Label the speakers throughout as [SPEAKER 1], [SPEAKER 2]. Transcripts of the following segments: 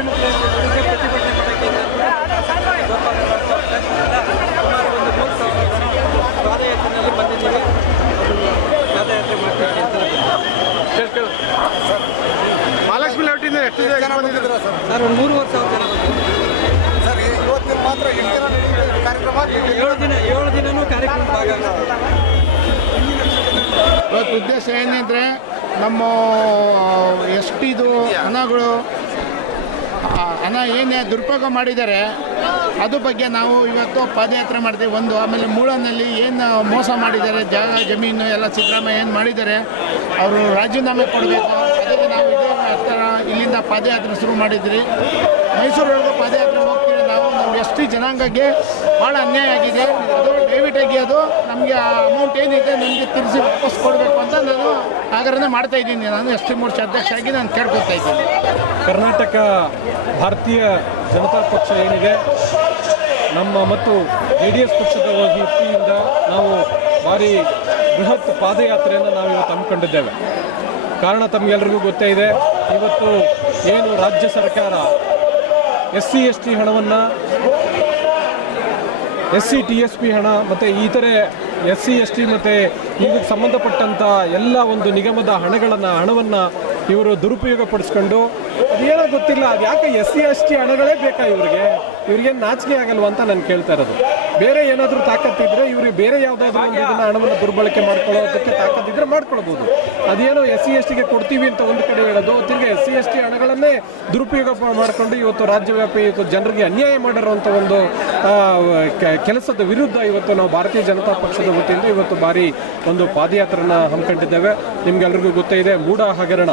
[SPEAKER 1] ಪ್ರತಿಭಟನೆ ಮಾಡೋಕ್ಕೆ ಸುಮಾರು ಒಂದು ಮೂರು ಸಾವಿರ ಜನ ಪಾದಯಾತ್ರೆಯಲ್ಲಿ ಬಂದಿದ್ದೀವಿ ಅದು ಪಾದಯಾತ್ರೆ ಮಾಡಲಿಕ್ಕೆ
[SPEAKER 2] ಮಹಾಲಕ್ಷ್ಮಿ ಲೇಔಟಿಂದ ಎಷ್ಟು ಜನ ಬಂದಿದ್ದೀರಾ? ಸರ್?
[SPEAKER 1] ಸರ್ ಒಂದು ಮೂರುವರೆ ಸಾವಿರ ಜನ ಬಂದಿದ್ದೀವಿ
[SPEAKER 2] ಸರ್ ಇವತ್ತಿನ ಮಾತ್ರ ಎಷ್ಟು ಕಾರ್ಯಕ್ರಮ?
[SPEAKER 1] ಏಳು ದಿನ ಏಳು ದಿನವೂ ಕಾರ್ಯಕ್ರಮ
[SPEAKER 3] ಇವತ್ತು ಉದ್ದೇಶ ಏನಂದರೆ ನಮ್ಮ ಎಷ್ಟಿದು ಹಣಗಳು ಹಣ ಏನೇ ದುರುಪಯೋಗ ಮಾಡಿದ್ದಾರೆ ಅದ್ರ ಬಗ್ಗೆ ನಾವು ಇವತ್ತು ಪಾದಯಾತ್ರೆ ಮಾಡ್ತೀವಿ. ಒಂದು, ಆಮೇಲೆ ಮೂಳನಲ್ಲಿ ಏನು ಮೋಸ ಮಾಡಿದ್ದಾರೆ, ಜಾಗ, ಜಮೀನು ಎಲ್ಲ ಸಿದ್ದರಾಮಯ್ಯ ಏನು ಮಾಡಿದ್ದಾರೆ, ಅವರು ರಾಜೀನಾಮೆ ಕೊಡಬೇಕು. ಅದಕ್ಕೆ ನಾವು ಇದೇ ಥರ ಇಲ್ಲಿಂದ ಪಾದಯಾತ್ರೆ ಶುರು ಮಾಡಿದ್ರಿ. ಮೈಸೂರೊಳಗೂ ಪಾದಯಾತ್ರೆ ಹೋಗ್ತೀವಿ ನಾವು. ನಮ್ಮ ಎಸ್ ಟಿ ಜನಾಂಗಕ್ಕೆ ಭಾಳ ಅನ್ಯಾಯ ಆಗಿದೆ. ಅದು ದಯವಿಟ್ಟಾಗಿ ಅದು ನಮಗೆ ಆ ಅಮೌಂಟ್ ಏನಿದೆ ನಮಗೆ ತಿರುಗಿಸಿ ವಾಪಸ್ ಕೊಡಬೇಕು ಅಂತ ನಾನು ಆಗರಣೆ ಮಾಡ್ತಾ ಇದ್ದೀನಿ. ನಾನು ಎಸ್ ಟಿ ಮೋರ್ಚಾ ಅಧ್ಯಕ್ಷ ಆಗಿ ನಾನು ಕೇಳ್ಕೊತಾ ಇದ್ದೀನಿ.
[SPEAKER 4] ಕರ್ನಾಟಕ ಭಾರತೀಯ ಜನತಾ ಪಕ್ಷ ಏನಿದೆ, ನಮ್ಮ ಮತ್ತು ಜೆ ಡಿ ಎಸ್ ಪಕ್ಷದ ವತಿಯಿಂದ ನಾವು ಭಾರಿ ಬೃಹತ್ ಪಾದಯಾತ್ರೆಯನ್ನು ನಾವು ಇವತ್ತು ಹಮ್ಮಿಕೊಂಡಿದ್ದೇವೆ. ಕಾರಣ ತಮಗೆಲ್ಲರಿಗೂ ಗೊತ್ತೇ ಇದೆ. ಇವತ್ತು ಏನು ರಾಜ್ಯ ಸರ್ಕಾರ ಎಸ್ ಸಿ ಎಸ್ ಟಿ ಹಣವನ್ನು S C T S P ಹಣ ಮತ್ತು ಇತರೆ ಎಸ್ ಸಿ ಎಸ್ ಟಿ ಮತ್ತು ಇದಕ್ಕೆ ಸಂಬಂಧಪಟ್ಟಂಥ ಎಲ್ಲ ಒಂದು ನಿಗಮದ ಹಣಗಳನ್ನು, ಹಣವನ್ನು ಇವರು ದುರುಪಯೋಗ ಪಡಿಸ್ಕೊಂಡು ಅದೇನೋ ಗೊತ್ತಿಲ್ಲ ಅದು ಯಾಕೆ ಎಸ್ ಸಿ ಎಸ್ ಟಿ ಹಣಗಳೇ ಬೇಕಾ ಇವರಿಗೆ? ಇವ್ರಿಗೆ ನಾಚಿಕೆ ಆಗಲ್ವಾ ಅಂತ ನಾನು ಕೇಳ್ತಾ ಇರೋದು. ಬೇರೆ ಏನಾದರೂ ತಾಕತ್ತಿದ್ರೆ ಇವ್ರಿಗೆ ಬೇರೆ ಯಾವುದಾದ್ರೂ ಇದನ್ನ ಹಣವನ್ನು ದುರ್ಬಳಕೆ ಮಾಡ್ಕೊಳ್ಳೋದಕ್ಕೆ ತಾಕತ್ತಿದ್ರೆ ಮಾಡ್ಕೊಳ್ಬೋದು. ಅದೇನೋ ಎಸ್ ಸಿ ಎಸ್ ಟಿಗೆ ಕೊಡ್ತೀವಿ ಅಂತ ಒಂದು ಕಡೆ ಹೇಳೋದು, ತಿರ್ಗಿ ಎಸ್ ಸಿ ಎಸ್ ಟಿ ಹಣಗಳನ್ನೇ ದುರುಪಯೋಗ ಮಾಡಿಕೊಂಡು ಇವತ್ತು ರಾಜ್ಯವ್ಯಾಪಿ ಇವತ್ತು ಜನರಿಗೆ ಅನ್ಯಾಯ ಮಾಡಿರುವಂಥ ಒಂದು ಕೆಲಸದ ವಿರುದ್ಧ ಇವತ್ತು ನಾವು ಭಾರತೀಯ ಜನತಾ ಪಕ್ಷದ ವತಿಯಿಂದ ಇವತ್ತು ಭಾರಿ ಒಂದು ಪಾದಯಾತ್ರೆನ ಹಮ್ಮಿಕೊಂಡಿದ್ದೇವೆ. ನಿಮ್ಗೆಲ್ರಿಗೂ ಗೊತ್ತೇ ಇದೆ, ಮೂಡ ಹಗರಣ.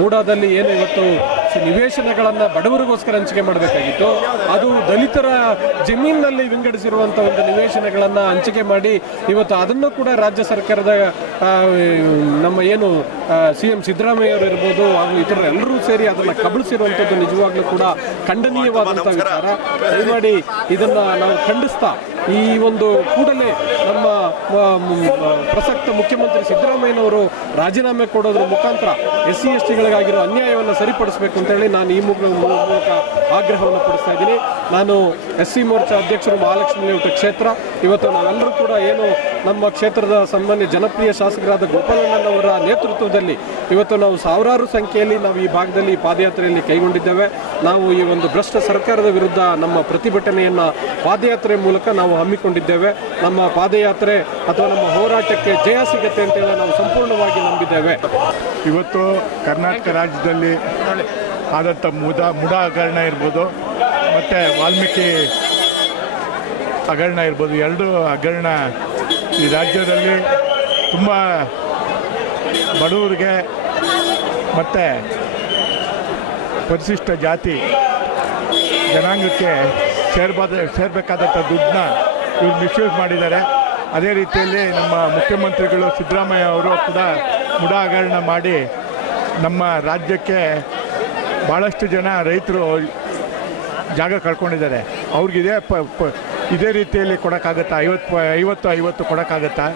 [SPEAKER 4] ಮೂಡಾದಲ್ಲಿ ಏನು ಇವತ್ತು ನಿವೇಶನಗಳನ್ನು ಬಡವರಿಗೋಸ್ಕರ ಹಂಚಿಕೆ ಮಾಡಬೇಕಾಗಿತ್ತು. ಅದು ದಲಿತರ ಜಮೀನಿನಲ್ಲಿ ವಿಂಗಡಿಸಿರುವಂಥ ಒಂದು ನಿವೇಶನಗಳನ್ನು ಹಂಚಿಕೆ ಮಾಡಿ ಇವತ್ತು ಅದನ್ನು ಕೂಡ ರಾಜ್ಯ ಸರ್ಕಾರದ ನಮ್ಮ ಏನು ಸಿ ಎಂ ಸಿದ್ದರಾಮಯ್ಯ ಅವರು ಇರ್ಬೋದು ಹಾಗೂ ಇತರರೆಲ್ಲರೂ ಸೇರಿ ಅದನ್ನು ಕಬಳಿಸಿರುವಂಥದ್ದು ನಿಜವಾಗ್ಲೂ ಕೂಡ ಖಂಡನೀಯವಾದಂಥ ವಿಚಾರ. ದಯಮಾಡಿ ಇದನ್ನು ನಾವು ಖಂಡಿಸ್ತಾ ಈ ಒಂದು ಕೂಡಲೇ ನಮ್ಮ ಪ್ರಸಕ್ತ ಮುಖ್ಯಮಂತ್ರಿ ಸಿದ್ದರಾಮಯ್ಯನವರು ರಾಜೀನಾಮೆ ಕೊಡೋದ್ರ ಮುಖಾಂತರ ಎಸ್ ಸಿ ಎಸ್ ಟಿಗಳಿಗಾಗಿರೋ ಅನ್ಯಾಯವನ್ನು ಸರಿಪಡಿಸಬೇಕು ಅಂತೇಳಿ ನಾನು ಈ ಮೂಲಕ ಆಗ್ರಹವನ್ನು ಪಡಿಸ್ತಾ ಇದ್ದೀನಿ. ನಾನು ಎಸ್ ಸಿ ಮೋರ್ಚಾ ಅಧ್ಯಕ್ಷರು ಮಹಾಲಕ್ಷ್ಮಿ ಲೇಔಟ್ ಕ್ಷೇತ್ರ. ಇವತ್ತು ನಾವೆಲ್ಲರೂ ಕೂಡ ಏನು ನಮ್ಮ ಕ್ಷೇತ್ರದ ಸಾಮಾನ್ಯ ಜನಪ್ರಿಯ ಶಾಸಕರಾದ ಗೋಪಾಲಣ್ಣನವರ ನೇತೃತ್ವದಲ್ಲಿ ಇವತ್ತು ನಾವು ಸಾವಿರಾರು ಸಂಖ್ಯೆಯಲ್ಲಿ ನಾವು ಈ ಭಾಗದಲ್ಲಿ ಪಾದಯಾತ್ರೆಯಲ್ಲಿ ಕೈಗೊಂಡಿದ್ದೇವೆ. ನಾವು ಈ ಒಂದು ಭ್ರಷ್ಟ ಸರ್ಕಾರದ ವಿರುದ್ಧ ನಮ್ಮ ಪ್ರತಿಭಟನೆಯನ್ನು ಪಾದಯಾತ್ರೆ ಮೂಲಕ ನಾವು ಹಮ್ಮಿಕೊಂಡಿದ್ದೇವೆ. ನಮ್ಮ ಪಾದಯಾತ್ರೆ ಅಥವಾ ನಮ್ಮ ಹೋರಾಟಕ್ಕೆ ಜಯ ಸಿಗತ್ತೆ ಅಂತೇಳಿ ನಾವು ಸಂಪೂರ್ಣವಾಗಿ ನಂಬಿದ್ದೇವೆ.
[SPEAKER 2] ಇವತ್ತು ಕರ್ನಾಟಕ ರಾಜ್ಯದಲ್ಲಿ ಆದಂಥ ಮುದ ಮುಡ ಹಗರಣ ಇರ್ಬೋದು. ಮತ್ತು ವಾಲ್ಮೀಕಿ ಹಗರಣ ಇರ್ಬೋದು. ಎರಡು ಹಗರಣ ಈ ರಾಜ್ಯದಲ್ಲಿ ತುಂಬ ಬಡವರಿಗೆ ಮತ್ತು ಪರಿಶಿಷ್ಟ ಜಾತಿ ಜನಾಂಗಕ್ಕೆ ಸೇರ್ಬಾದ, ಸೇರಬೇಕಾದಂಥ ದುಡ್ಡನ್ನ ಇವ್ರು ಮಿಸ್ಯೂಸ್ ಮಾಡಿದ್ದಾರೆ. ಅದೇ ರೀತಿಯಲ್ಲಿ ನಮ್ಮ ಮುಖ್ಯಮಂತ್ರಿಗಳು ಸಿದ್ದರಾಮಯ್ಯ ಅವರು ಕೂಡ ಮುಡ ಹಗರಣ ಮಾಡಿ ನಮ್ಮ ರಾಜ್ಯಕ್ಕೆ ಭಾಳಷ್ಟು ಜನ ರೈತರು ಜಾಗ ಕಳ್ಕೊಂಡಿದ್ದಾರೆ. ಅವ್ರಿಗಿದೆ ಪ ಇದೇ ರೀತಿಯಲ್ಲಿ ಕೊಡೋಕ್ಕಾಗತ್ತಾ? ಐವತ್ತು ಐವತ್ತು ಐವತ್ತು ಕೊಡೋಕ್ಕಾಗತ್ತಾ?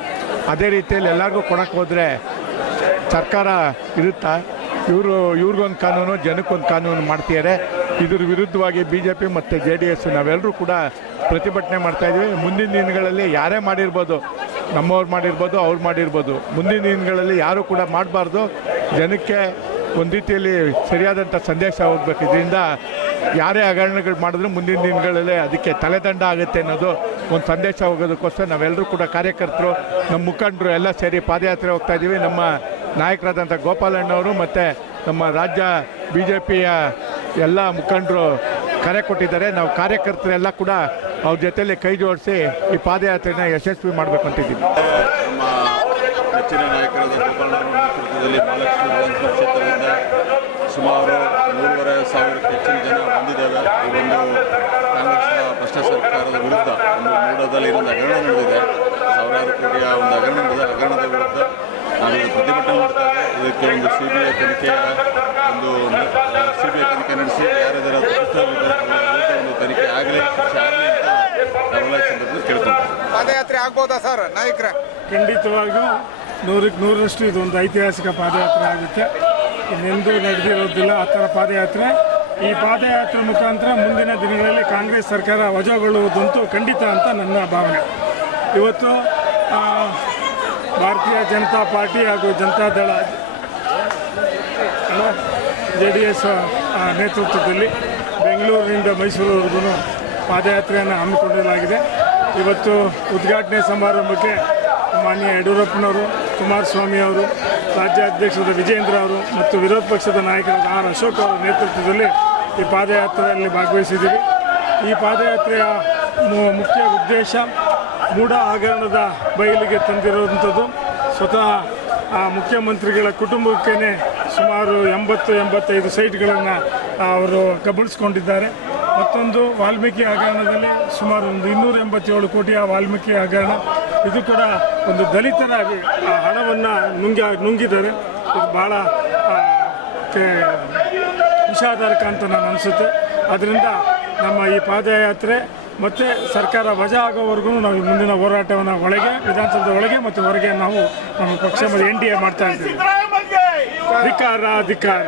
[SPEAKER 2] ಅದೇ ರೀತಿಯಲ್ಲಿ ಎಲ್ಲರಿಗೂ ಕೊಡೋಕ್ಕೆ ಹೋದರೆ ಸರ್ಕಾರ ಇರುತ್ತಾ? ಇವರು, ಇವ್ರಿಗೊಂದು ಕಾನೂನು, ಜನಕ್ಕೊಂದು ಕಾನೂನು ಮಾಡ್ತಿದ್ದಾರೆ ಇದ್ರ ವಿರುದ್ಧವಾಗಿ ಬಿ ಜೆ ಪಿ ಮತ್ತು ಜೆ ಡಿ ಎಸ್ ನಾವೆಲ್ಲರೂ ಕೂಡ ಪ್ರತಿಭಟನೆ ಮಾಡ್ತಾಯಿದ್ವಿ ಮುಂದಿನ ದಿನಗಳಲ್ಲಿ ಯಾರೇ ಮಾಡಿರ್ಬೋದು, ನಮ್ಮವ್ರು ಮಾಡಿರ್ಬೋದು, ಅವ್ರು ಮಾಡಿರ್ಬೋದು, ಮುಂದಿನ ದಿನಗಳಲ್ಲಿ ಯಾರು ಕೂಡ ಮಾಡಬಾರ್ದು. ಜನಕ್ಕೆ ಒಂದು ರೀತಿಯಲ್ಲಿ ಸರಿಯಾದಂಥ ಸಂದೇಶ ಹೋಗ್ಬೇಕು. ಇದರಿಂದ ಯಾರೇ ಹಗರಣಗಳು ಮಾಡಿದ್ರು ಮುಂದಿನ ದಿನಗಳಲ್ಲಿ ಅದಕ್ಕೆ ತಲೆದಂಡ ಆಗುತ್ತೆ ಅನ್ನೋದು ಒಂದು ಸಂದೇಶ ಹೋಗೋದಕ್ಕೋಸ್ಕರ ನಾವೆಲ್ಲರೂ ಕೂಡ ಕಾರ್ಯಕರ್ತರು, ನಮ್ಮ ಮುಖಂಡರು ಎಲ್ಲ ಸೇರಿ ಪಾದಯಾತ್ರೆ ಹೋಗ್ತಾ ಇದ್ದೀವಿ. ನಮ್ಮ ನಾಯಕರಾದಂಥ ಗೋಪಾಲಣ್ಣವರು ಮತ್ತು ನಮ್ಮ ರಾಜ್ಯ ಬಿ ಜೆ ಪಿಯ ಎಲ್ಲ ಮುಖಂಡರು ಕರೆ ಕೊಟ್ಟಿದ್ದಾರೆ. ನಾವು ಕಾರ್ಯಕರ್ತರೆಲ್ಲ ಕೂಡ ಅವ್ರ ಜೊತೆಯಲ್ಲಿ ಕೈ ಜೋಡಿಸಿ ಈ ಪಾದಯಾತ್ರೆನ ಯಶಸ್ವಿ ಮಾಡಬೇಕು ಅಂತಿದ್ದೀವಿ.
[SPEAKER 5] ನಮ್ಮ ನಾಯಕರಾದ ಕ್ಷೇತ್ರದಿಂದ ಸುಮಾರು ಮೂರುವರೆ ಸಾವಿರಕ್ಕೆ ಹೆಚ್ಚಿನ ಜನ ಬಂದಿದ್ದಾರೆ. ಈ ಒಂದು ಕಾಂಗ್ರೆಸ್ನ ಭ್ರಷ್ಟ ಸರ್ಕಾರದ ವಿರುದ್ಧ ಒಂದು ಮೂಡದಲ್ಲಿ ಒಂದು ಹಗರಣ ನಡೆದಿದೆ. ಸಾವಿರಾರು ಕೋಟಿಯ ಒಂದು ಹಗರಣ ನಡೆದಿದೆ ಹಗರಣದ ವಿರುದ್ಧ ನಾವೀಗ ಪ್ರತಿಭಟನೆ ಮಾಡ್ತಾ ಇದ್ದೇವೆ ಇದಕ್ಕೆ ಒಂದು ಸಿ ಬಿ ಐ ತನಿಖೆಯ ಒಂದು ಸಿ ಬಿ ಐ ತನಿಖೆ ನಡೆಸಿ ಯಾರ್ಯಾರ ಒಂದು ತನಿಖೆ ಆಗಲಿ ಶಿಕ್ಷೆ ಆಗಲಿ ಅಂತ ನಾವೆಲ್ಲ ಈ ಸಂದರ್ಭದಲ್ಲಿ
[SPEAKER 2] ಪಾದಯಾತ್ರೆ ಆಗ್ಬೋದಾ ಸರ್ ನಾಯಕರ?
[SPEAKER 6] ಖಂಡಿತವಾಗಿಯೂ ನೂರಕ್ಕೆ ನೂರರಷ್ಟು ಇದೊಂದು ಐತಿಹಾಸಿಕ ಪಾದಯಾತ್ರೆ ಆಗುತ್ತೆ. ಇನ್ನೆಂದೂ ನಡೆದಿರೋದಿಲ್ಲ ಆ ಥರ ಪಾದಯಾತ್ರೆ. ಈ ಪಾದಯಾತ್ರೆ ಮುಖಾಂತರ ಮುಂದಿನ ದಿನಗಳಲ್ಲಿ ಕಾಂಗ್ರೆಸ್ ಸರ್ಕಾರ ವಜಾಗೊಳ್ಳುವುದಂತೂ ಖಂಡಿತ ಅಂತ ನನ್ನ ಭಾವನೆ. ಇವತ್ತು ಭಾರತೀಯ ಜನತಾ ಪಾರ್ಟಿ ಹಾಗೂ ಜನತಾದಳ ಜೆ ಡಿ ಎಸ್ ನೇತೃತ್ವದಲ್ಲಿ ಬೆಂಗಳೂರಿನಿಂದ ಮೈಸೂರುವರೆಗೂ ಪಾದಯಾತ್ರೆಯನ್ನು ಹಮ್ಮಿಕೊಳ್ಳಲಾಗಿದೆ ಇವತ್ತು ಉದ್ಘಾಟನೆ ಸಮಾರಂಭಕ್ಕೆ ಮಾನ್ಯ ಯಡಿಯೂರಪ್ಪನವರು ಕುಮಾರಸ್ವಾಮಿ ಅವರು ರಾಜ್ಯಾಧ್ಯಕ್ಷರಾದ ವಿಜೇಂದ್ರ ಅವರು ಮತ್ತು ವಿರೋಧ ಪಕ್ಷದ ನಾಯಕರಾದ ಆರ್ ಅಶೋಕ್ ಅವರ ನೇತೃತ್ವದಲ್ಲಿ ಈ ಪಾದಯಾತ್ರೆಯಲ್ಲಿ ಭಾಗವಹಿಸಿದ್ದೀವಿ. ಈ ಪಾದಯಾತ್ರೆಯ ಮುಖ್ಯ ಉದ್ದೇಶ ಮೂಢ ಹಗರಣದ ಬಯಲಿಗೆ ತಂದಿರುವಂಥದ್ದು. ಸ್ವತಃ ಆ ಮುಖ್ಯಮಂತ್ರಿಗಳ ಕುಟುಂಬಕ್ಕೇ ಸುಮಾರು ಎಂಬತ್ತು, ಎಂಬತ್ತೈದು ಸೈಟ್ಗಳನ್ನು ಅವರು ಕಬಳಿಸ್ಕೊಂಡಿದ್ದಾರೆ. ಮತ್ತೊಂದು ವಾಲ್ಮೀಕಿ ಹಗರಣದಲ್ಲಿ ಸುಮಾರು ಒಂದು ಇನ್ನೂರ ಎಂಬತ್ತೇಳು ಕೋಟಿಯ ವಾಲ್ಮೀಕಿ ಹಗರಣ. ಇದು ಕೂಡ ಒಂದು ದಲಿತರ ಆ ಹಣವನ್ನು ನುಂಗಿ ನುಂಗಿದ್ದಾರೆ ಇದು ಭಾಳ ವಿಷಾದಾರಕ ಅಂತ ನಾನು ಅನಿಸುತ್ತೆ. ಅದರಿಂದ ನಮ್ಮ ಈ ಪಾದಯಾತ್ರೆ ಮತ್ತು ಸರ್ಕಾರ ವಜಾ ಆಗೋವರೆಗೂ ನಾವು ಮುಂದಿನ ಹೋರಾಟವನ್ನು ಒಳಗೆ ವಿಧಾನಸೌಧದ ಒಳಗೆ ಮತ್ತು ಹೊರಗೆ ನಾವು ನಮ್ಮ ಪಕ್ಷ ಎನ್ ಡಿ ಎ ಮಾಡ್ತಾ ಇದ್ದೀವಿ. ಧಿಕ್ಕಾರ ಧಿಕ್ಕಾರ